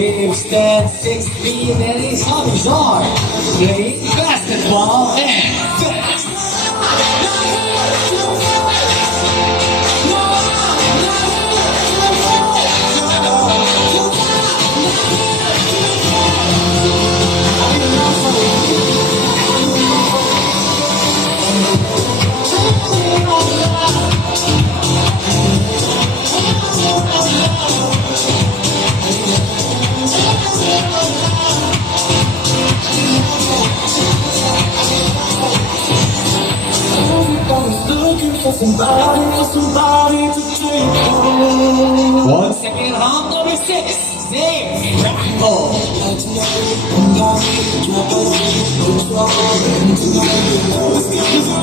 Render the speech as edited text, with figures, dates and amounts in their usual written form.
lives 10, 16, and his hobbies are playing basketball and fast. Somebody to take home. Once again, home number 6, Zayn Rackle. Tonight,